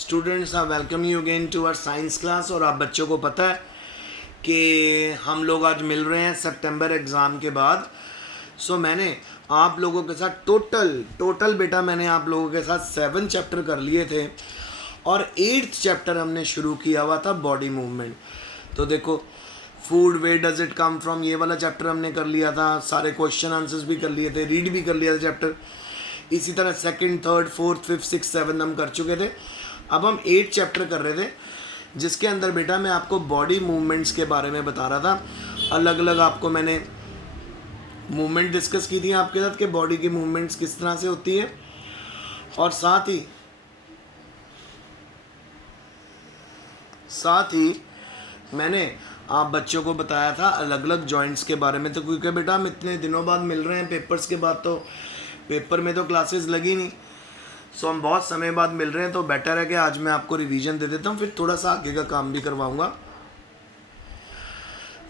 Students I welcome you again to our science class. और आप बच्चों को पता है कि हम लोग आज मिल रहे हैं सितंबर एग्ज़ाम के बाद। सो मैंने आप लोगों के साथ टोटल बेटा मैंने आप लोगों के साथ 7 चैप्टर कर लिए थे और 8th चैप्टर हमने शुरू किया हुआ था बॉडी मूवमेंट। तो देखो food where does it come from, ये वाला चैप्टर हमने कर लिया था, सारे क्वेश्चन आंसर्स भी कर लिए थे, रीड भी कर लिया था चैप्टर। इसी तरह 2nd, 3rd, 4th, 5th, 6th, 7th हम कर चुके थे। अब हम 8 चैप्टर कर रहे थे जिसके अंदर बेटा मैं आपको बॉडी मूवमेंट्स के बारे में बता रहा था। अलग अलग आपको मैंने मूवमेंट डिस्कस की थी आपके साथ कि बॉडी की मूवमेंट्स किस तरह से होती है, और साथ ही मैंने आप बच्चों को बताया था अलग अलग जॉइंट्स के बारे में। तो क्योंकि बेटा हम इतने दिनों बाद मिल रहे हैं पेपर्स के बाद, तो पेपर में तो क्लासेस लगी नहीं, सो हम बहुत समय बाद मिल रहे हैं, तो बेटर है कि आज मैं आपको रिवीजन दे देता हूँ, फिर थोड़ा सा आगे का काम भी करवाऊँगा।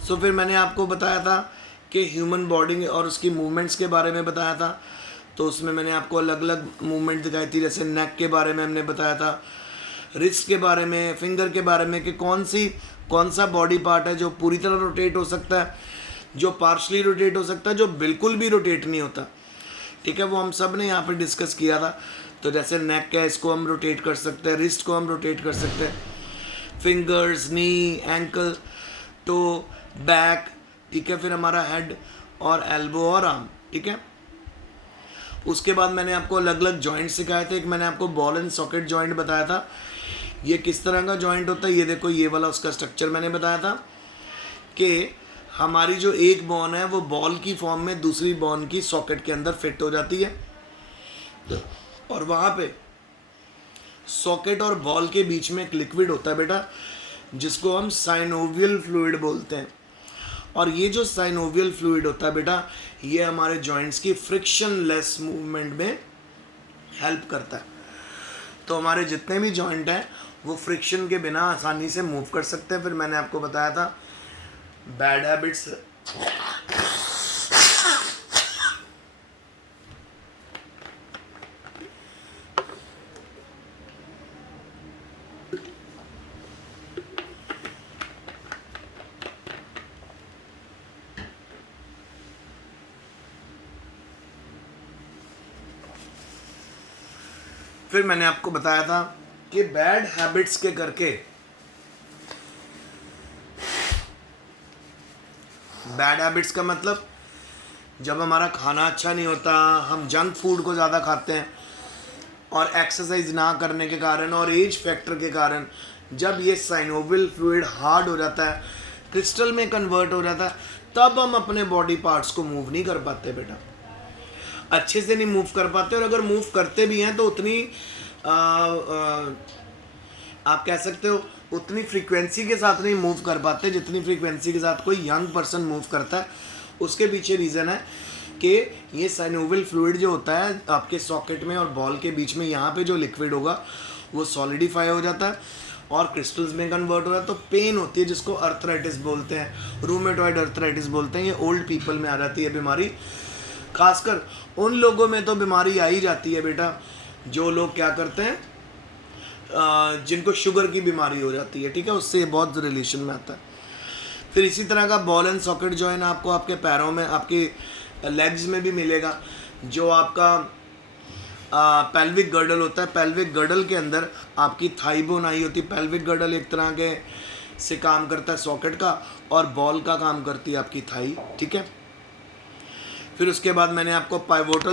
सो फिर मैंने आपको बताया था कि ह्यूमन बॉडी और उसकी मूवमेंट्स के बारे में बताया था। तो उसमें मैंने आपको अलग अलग मूवमेंट दिखाई थी, जैसे नेक के बारे में हमने बताया था, रिस्ट के बारे में, फिंगर के बारे में कि कौन सा बॉडी पार्ट है जो पूरी तरह रोटेट हो सकता है, जो पार्शली रोटेट हो सकता है, जो बिल्कुल भी रोटेट नहीं होता। ठीक है, वो हम सब ने यहाँ पे डिस्कस किया था। तो जैसे नेक है, इसको हम रोटेट कर सकते हैं, रिस्ट को हम रोटेट कर सकते हैं, fingers, knee, ankle, toe, back, ठीक है, फिर हमारा हेड और एल्बो और आर्म। ठीक है, उसके बाद मैंने आपको अलग अलग जॉइंट सिखाए थे। एक मैंने आपको बॉल एंड सॉकेट जॉइंट बताया था, ये किस तरह का जॉइंट होता है। ये देखो, ये वाला उसका स्ट्रक्चर मैंने बताया था कि हमारी जो एक बोन है वो बॉल की फॉर्म में दूसरी बोन की सॉकेट के अंदर फिट हो जाती है, और वहाँ पे सॉकेट और बॉल के बीच में एक लिक्विड होता है बेटा, जिसको हम साइनोवियल फ्लूइड बोलते हैं। और ये जो साइनोवियल फ्लूइड होता है बेटा, ये हमारे जॉइंट्स की फ्रिक्शनलेस मूवमेंट में हेल्प करता है। तो हमारे जितने भी जॉइंट हैं वो फ्रिक्शन के बिना आसानी से मूव कर सकते हैं। फिर मैंने आपको बताया था बैड हैबिट्स, फिर मैंने आपको बताया था कि बैड हैबिट्स के करके, बैड हैबिट्स का मतलब जब हमारा खाना अच्छा नहीं होता, हम जंक फूड को ज़्यादा खाते हैं, और एक्सरसाइज ना करने के कारण और एज फैक्टर के कारण जब ये साइनोवियल फ्लूइड हार्ड हो जाता है, क्रिस्टल में कन्वर्ट हो जाता है, तब हम अपने बॉडी पार्ट्स को मूव नहीं कर पाते बेटा, अच्छे से नहीं मूव कर पाते। और अगर मूव करते भी हैं तो उतनी आप कह सकते हो उतनी फ्रीक्वेंसी के साथ नहीं मूव कर पाते जितनी फ्रीक्वेंसी के साथ कोई यंग पर्सन मूव करता है। उसके पीछे रीज़न है कि ये साइनोवियल फ्लूइड जो होता है आपके सॉकेट में और बॉल के बीच में, यहाँ पे जो लिक्विड होगा वो सॉलिडिफाई हो जाता है और क्रिस्टल्स में कन्वर्ट हो जाता है। तो पेन होती है जिसको अर्थराइटिस बोलते हैं, रूमेटॉइड अर्थराइटिस बोलते हैं। ये ओल्ड पीपल में आ जाती है बीमारी, खासकर उन लोगों में तो बीमारी आ ही जाती है बेटा जो लोग क्या करते हैं, जिनको शुगर की बीमारी हो जाती है। ठीक है, उससे बहुत रिलेशन में आता है। फिर इसी तरह का बॉल एंड सॉकेट जॉइंट आपको आपके पैरों में, आपके लेग्स में भी मिलेगा। जो आपका पेल्विक गर्डल होता है, पेल्विक गर्डल के अंदर आपकी थाई बोन आई होती है। पेल्विक गर्डल एक तरह के से काम करता है सॉकेट का, और बॉल का काम करती है आपकी थाई। ठीक है, फिर उसके बाद मैंने आपको पाइवोटल